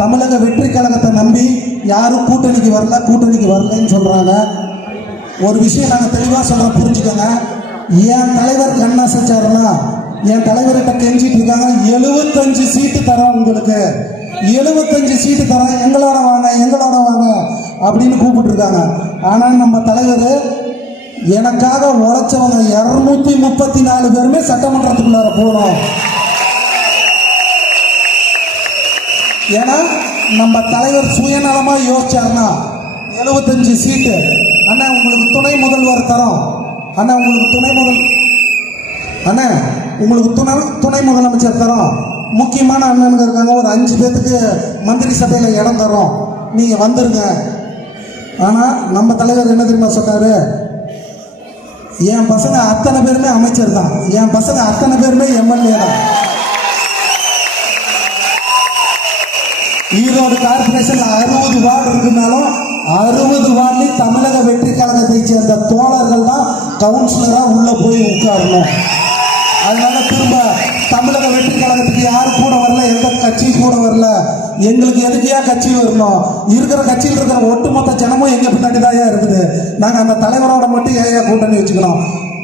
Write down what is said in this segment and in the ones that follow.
தமிழக வெற்றி கழகத்தை நம்பி யாரும் கூட்டணிக்கு வரலன்னு சொல்றாங்க. ஒரு விஷயம் நாங்கள் தெளிவாக சொல்றோம், புரிஞ்சுக்கோங்க. என் தலைவர் கண் அசைச்சாருன்னா என் தலைவர்கிட்ட கெஞ்சிட்டு இருக்காங்க, 75 சீட்டு தரோம், உங்களுக்கு 75 சீட்டு தரோம், எங்களோட வாங்க அப்படின்னு கூப்பிட்டு இருக்காங்க. ஆனால் நம்ம தலைவர் எனக்காக உழைச்சவங்க 234 பேருமே சட்டமன்றத்துக்குள்ளார போனோம். ஏன்னா நம்ம தலைவர் சுயநலமாக யோசிச்சாருன்னா 75 சீட்டு அண்ணா உங்களுக்கு துணை முதல்வர் தரோம், அண்ணா உங்களுக்கு துணை முதலமைச்சர் தரோம், முக்கியமான அண்ணனுங்க இருக்காங்க, ஒரு 5 பேத்துக்கு மந்திரி சபையில் இடம் தரோம், நீங்கள் வந்துருங்க. ஆனால் நம்ம தலைவர் என்ன தெரியுமா சொன்னார், என் பசங்க அத்தனை பேருமே அமைச்சர் தான், என் பசங்க அத்தனை பேருமே எம்எல்ஏ தான். ஈரோடு கார்பரேஷன் 60 வார்டு இருக்குனாலும் 60 வார்டில் தமிழக வெற்றி கழகத்தை சேர்ந்த தோழர்கள் தான் கவுன்சிலரா உள்ள போய் உட்காரணும். அதனால திரும்ப தமிழக வெற்றி கழகத்துக்கு யாரும் கூட வரல, எந்த கட்சி கூட வரல, எங்களுக்கு எதுக்கையா கட்சி வரணும், இருக்கிற கட்சியில் இருக்கிற ஒட்டுமொத்த ஜனமும் எங்க பின்னாடி தான் இருக்குது. நாங்கள் அந்த தலைவரோட மட்டும் ஏன் கூட்டணி வச்சுக்கணும்,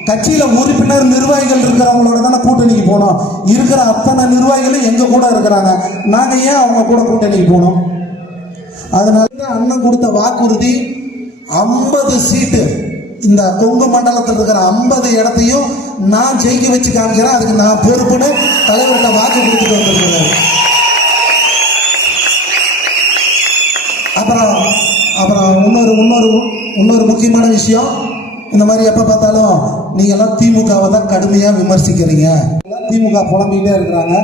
கட்சியில உறுப்பினர் நிர்வாகிகள் இருக்கிறவங்களோட தானே கூட்டணிக்கு போனோம். இருக்கிற அத்தனை நிர்வாகிகளும் எங்க கூட இருக்கிறாங்க, நாங்க ஏன் அவங்க கூட கூட்டணிக்கு போனோம்? அதனால அண்ணன் கொடுத்த வாக்குறுதி 50 சீட்டு, இந்த கொங்கு மண்டலத்தில் இருக்கிற 50 இடத்தையும் நான் ஜெயிக்க வச்சு காமிக்கிறேன், அதுக்கு நான் பொறுப்புன்னு தலைவர்கிட்ட வாக்கு கொடுத்துட்டு வந்திருக்கிறேன். அப்புறம் இன்னொரு முக்கியமான விஷயம், இந்த மாதிரி எப்போ பார்த்தாலும் நீங்கள் எல்லாம் திமுகவை தான் கடுமையாக விமர்சிக்கிறீங்க, திமுக புலம்பிக்கிட்டே இருக்கிறாங்க.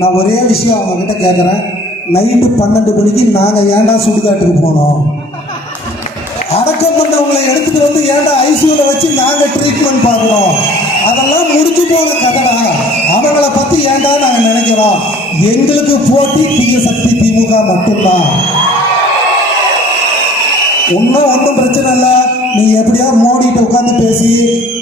நான் ஒரே விஷயம் அவங்ககிட்ட கேட்குறேன், நைட்டு 12 மணிக்கு நாங்கள் ஏன்டா சுடுகாட்டுக்கு போனோம்? அடக்கம் பண்ணவங்களை எடுத்துட்டு வந்து ஏன்டா ஐசியூல வச்சு நாங்கள் ட்ரீட்மெண்ட் பார்க்குறோம்? அதெல்லாம் முடிஞ்சு போன கதடா. அவங்கள பற்றி ஏன்டா நாங்கள் நினைக்கிறோம்? எங்களுக்கு போட்டி தீய சக்தி திமுக மட்டும்தான். ஒன்றும் பிரச்சனை இல்லை, நீங்க எப்படியா மோடிட்ட உட்காந்து பேசி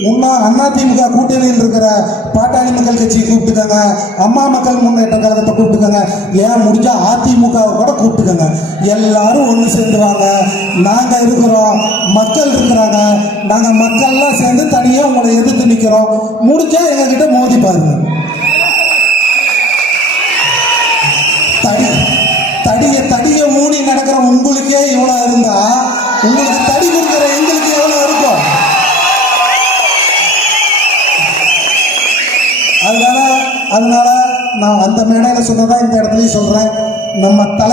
இன்னும் அதிமுக கூட்டணியில் இருக்கிற பாட்டாளி மக்கள் கட்சியை கூப்பிட்டுக்கங்க, அம்மா மக்கள் முன்னேற்ற கழகத்தை கூப்பிட்டுக்கங்க, ஏன் முடிஞ்சா அதிமுகவை கூட கூப்பிட்டுக்கங்க, எல்லாரும் ஒன்று சேர்ந்துவாங்க. நாங்க இருக்கிறோம், மக்கள் இருக்கிறாங்க, நாங்க மக்கள்லாம் சேர்ந்து தனியா உங்களை எதிர்த்து நிற்கிறோம். முடிஞ்சா எங்க கிட்ட மோதி பாருங்க. தடிய மூடி நடக்கிற உங்களுக்கே இவ்வளவு இருந்தா உங்களுக்கு தடி கொடுக்கிற எங்களுக்கு எவ்வளவு இருக்கும்? அதனால நான் அந்த மேடையில சொன்னதான் இந்த இடத்துலயும் சொல்றேன், நம்ம தலைவர்